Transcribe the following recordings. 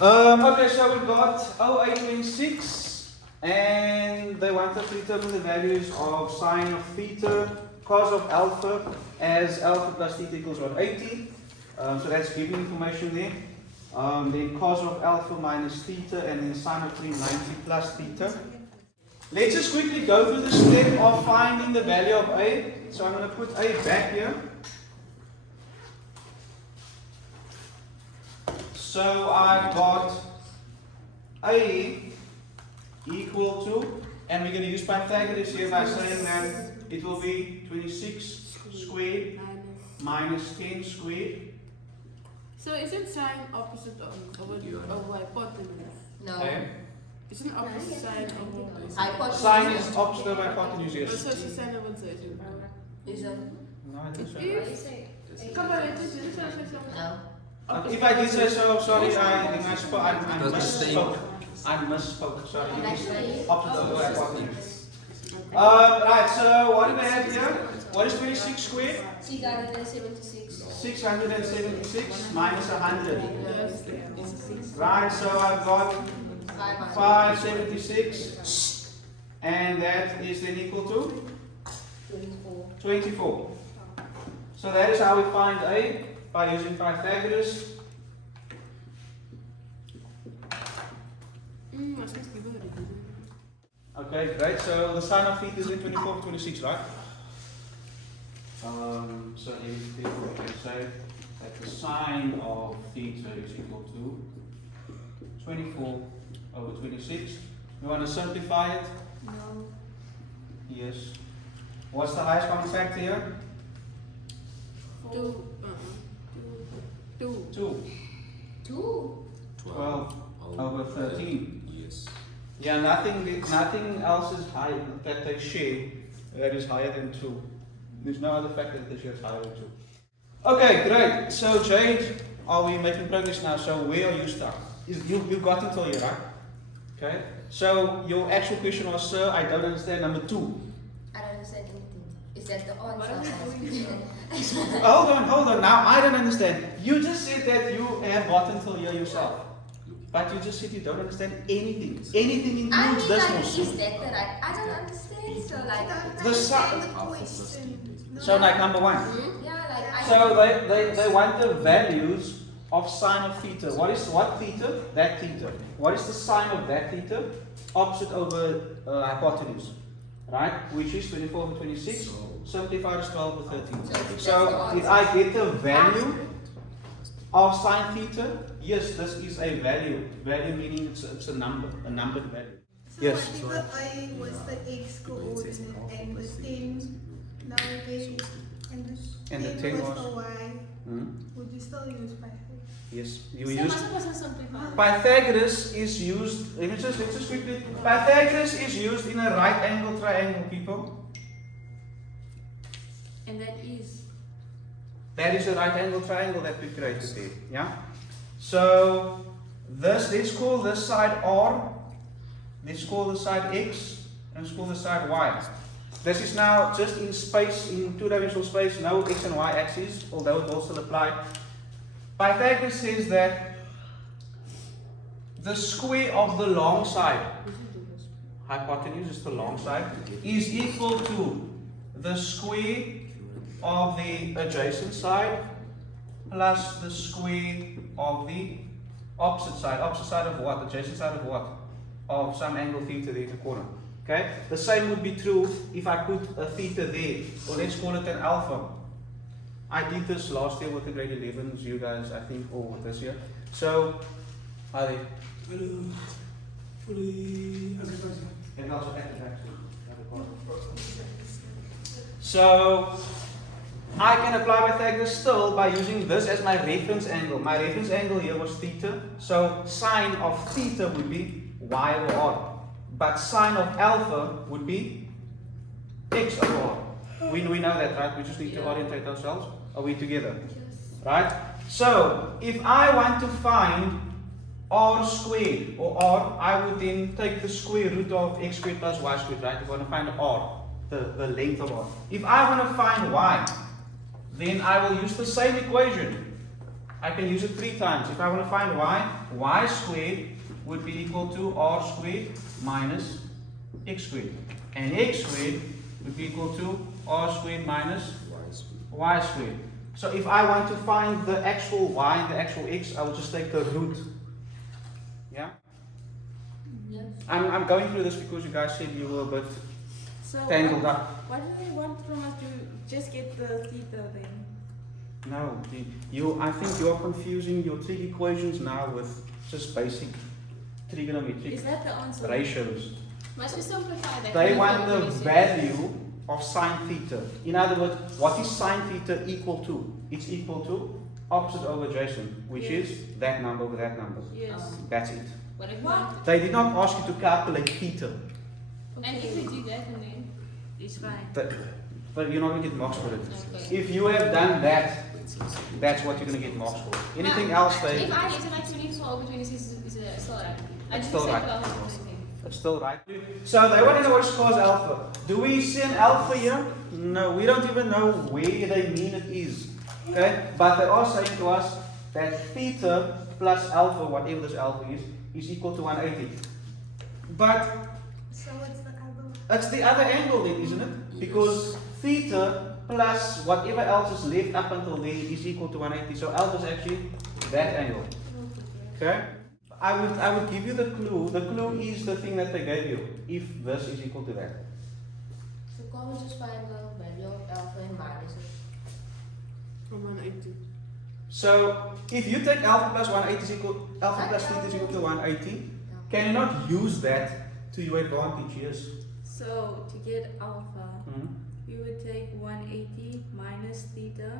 Okay, so we've got 0826, and they want us to determine the values of sine of theta, cos of alpha, as alpha plus theta equals 180. So that's given information there. Then cos of alpha minus theta, and then sine of 390 plus theta. Let's just quickly go through the step of finding the value of A. So I'm going to put A back here. So I've got A equal to, and we're going to use Pythagoras here by saying that it will be 26 squared minus 10 squared. So isn't sine opposite of hypotenuse? No. Okay. Isn't opposite sine of Hypotenuse. Sine is opposite of hypotenuse, Oh, yes. so she's sine of 130. Is it? No, I think so. Come on, let's do this one. No. If I did say so, sorry, I misspoke. I misspoke, sorry. Opposite of hypotenuse. Right, so what do we have here? What is 26 squared? 676. 676 minus 100. Right, so I've got 576, and that is then equal to 24. So that is how we find A, by using Pythagoras. Okay, great. So the sine of theta is in 24 26, right? So if we can say that the sine of theta is equal to 24 over 26. You want to simplify it? No. Yes. What's the highest common factor here? 2. 2. 12 over 13. Yes. Yeah, nothing else is high that they share that is higher than 2. There's no other factor that they share is higher than 2. Okay, great. So Jade, are we making progress now? So where are you stuck? You got until here, right? Okay. So your actual question was, sir, I don't understand number 2. I don't understand anything. Is that the What answer? are we doing? Hold on. Now I don't understand. You just said that you have got until here yourself. But you just said you don't understand anything. Anything I includes mean, this like, motion. is that the right? I don't understand. So, like, The sine. So like number 1. yeah, like, I So they want the values of sine of theta. What theta? That theta. What is the sine of that theta? Opposite over hypotenuse. Right? Which is 24 over 26. Simplified is 12 over 13. So did I get the value of sine theta? Yes, this is a value. Value meaning it's a number. A numbered value. So Yes. what if the I was the x coordinate and the 10 nowadays and the 10 was the y, would you still use Pythagoras? Yes. You use Pythagoras is used. Let's just quickly. Pythagoras is used in a right angle triangle, people. And that is. That is a right angle triangle that we created there. Yeah? So this, let's call this side R, let's call this side X, and let's call this side Y. This is now just in space, in two-dimensional space, no X and Y axis, although it also applies. Pythagoras says that the square of the long side, hypotenuse is the long side, is equal to the square of the adjacent side plus the square of the opposite side. Opposite side of what? Adjacent side of what? Of some angle theta there in the corner. Okay? The same would be true if I put a theta there, or let's call it an alpha. I did this last year with the grade 11s, you guys, I think, or this year. So, are they? And also so, I can apply Pythagoras still by using this as my reference angle. My reference angle here was theta. So sine of theta would be y over r. But sine of alpha would be x over r. We know that, right? We just need to orientate ourselves. Are we together? Right? So if I want to find r squared or r, I would then take the square root of x squared plus y squared, right? If I want to find r, the length of r. If I want to find y, then I will use the same equation. I can use it 3 times. If I want to find y squared would be equal to r squared minus x squared. And x squared would be equal to r squared minus y squared. So if I want to find the actual y and the actual x, I will just take the root. Yeah? Yes. I'm going through this because you guys said you were a bit So tangled up. what do they want from us to just get the theta then? No, I think you are confusing your trig equations now with just basic trigonometric Is that the answer? ratios. Must we simplify that? They want the value of sine theta. In other words, what is sine theta equal to? It's equal to opposite over adjacent, which Yes. is that number over that number. Yes. That's it. What if They did not ask you to calculate theta, and if we do that and then It's fine. but you're not going to get marks for it. okay. If you have done that, that's what you're going to get marks for. Anything else, they. If I get like 24 over 26 is still right. I It's just still said right. 12 over 26. That's still right. So they want to know what is cos alpha. Do we see an alpha here? No, we don't even know where they mean it is. Okay, but they are saying to us that theta plus alpha, whatever this alpha is equal to 180. But So what's the other one? it's the other angle then, isn't it? Because theta plus whatever else is left up until there is equal to 180. So alpha is actually that angle. Okay? I would give you the clue. The clue is the thing that they gave you. If this is equal to that. So can we just find the value of alpha and minus it? From 180. So if you take alpha plus 180 is equal, alpha plus theta is equal to 180, can you not use that to your advantage? Yes. So to get alpha, Mhm. you would take 180 minus theta,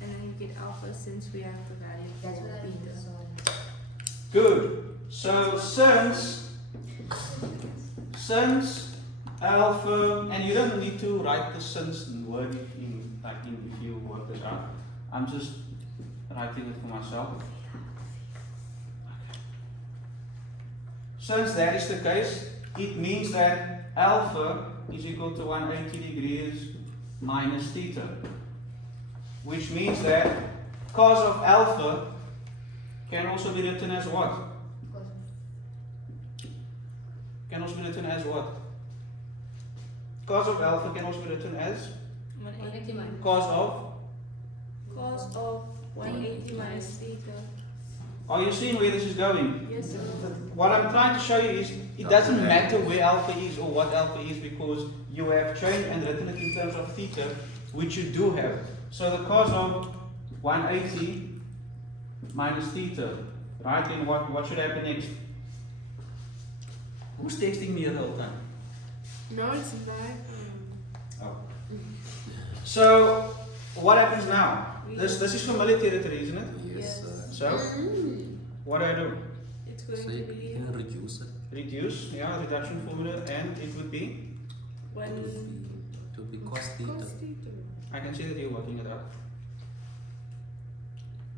and then you get alpha since we have the value That's for what I mean. theta. So Good. So since alpha, and you don't need to write the since word if you work this out. I'm just writing it for myself. Since that is the case, it means that alpha is equal to 180 degrees minus theta, which means that cos of alpha can also be written as what? Can also be written as what? Cos of alpha can also be written as 180 minus cos of. cos of 180 minus theta. Are you seeing where this is going? Yes, sir. What I'm trying to show you is it doesn't matter where alpha is or what alpha is because you have changed and written it in terms of theta, which you do have. So the cos of 180 minus theta, right? Then what should happen next? Who's texting me the whole time? No, it's not. Oh. So what happens now? This is familiar territory, isn't it? Yes. So what do I do? It's going So to you be can reduce it Reduce, yeah, reduction formula, and it would be. to be cos theta. cos theta. I can see that you're working it out.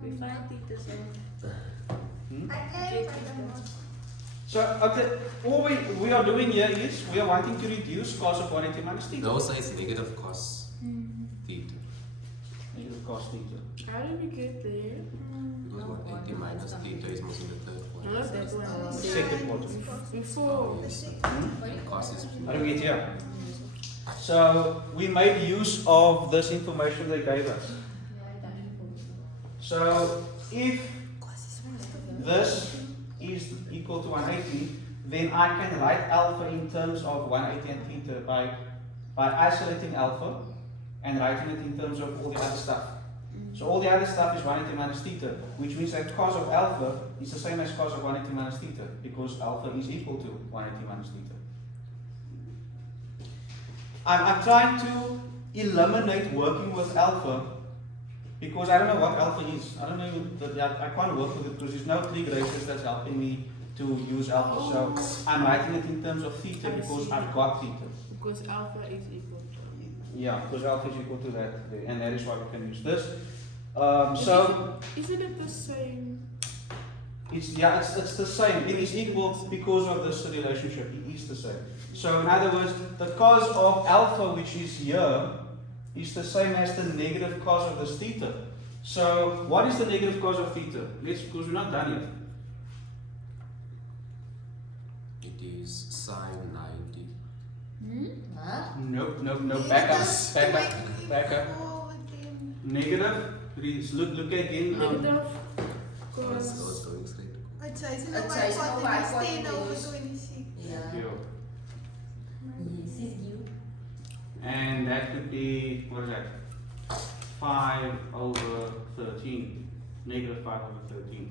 We find theta, so Hmm? I can't find the So okay, all we are doing here is we are wanting to reduce cos of 180 minus theta. No, so it's negative cos theta. Negative cos theta. how did we get there? Because 180 minus theta is mostly the third one. No, that one. Second one. Before. Yes. Hmm? Cos is How do we get here? So we made use of this information they gave us. So if this is equal to 180, then I can write alpha in terms of 180 and theta by isolating alpha and writing it in terms of all the other stuff. So all the other stuff is 180 minus theta, which means that cos of alpha is the same as cos of 180 minus theta, because alpha is equal to 180 minus theta. I'm trying to eliminate working with alpha because I don't know what alpha is. I don't know, I can't work with it because there's no trig ratios that's helping me to use alpha. So I'm writing it in terms of theta because I've got theta. Because alpha is equal to. Yeah, because alpha is equal to that, and that is why we can use this. Isn't it the same? It's the same. It is equal because of this relationship. It is the same. So in other words, the cos of alpha, which is here, is the same as the negative cos of this theta. So what is the negative cos of theta? Let's, because we're not done yet. It is sine 90. Huh? Nope, nope, nope. Back up, back up, back up. Oh, again. Negative. Please look again. Negative Oh, it's cos. going straight. Het size Het size of of 10 5 over is- 26. Yeah. Zero. Yes, is you. And that could be, what is that? 5 over 13. Negative 5 over 13.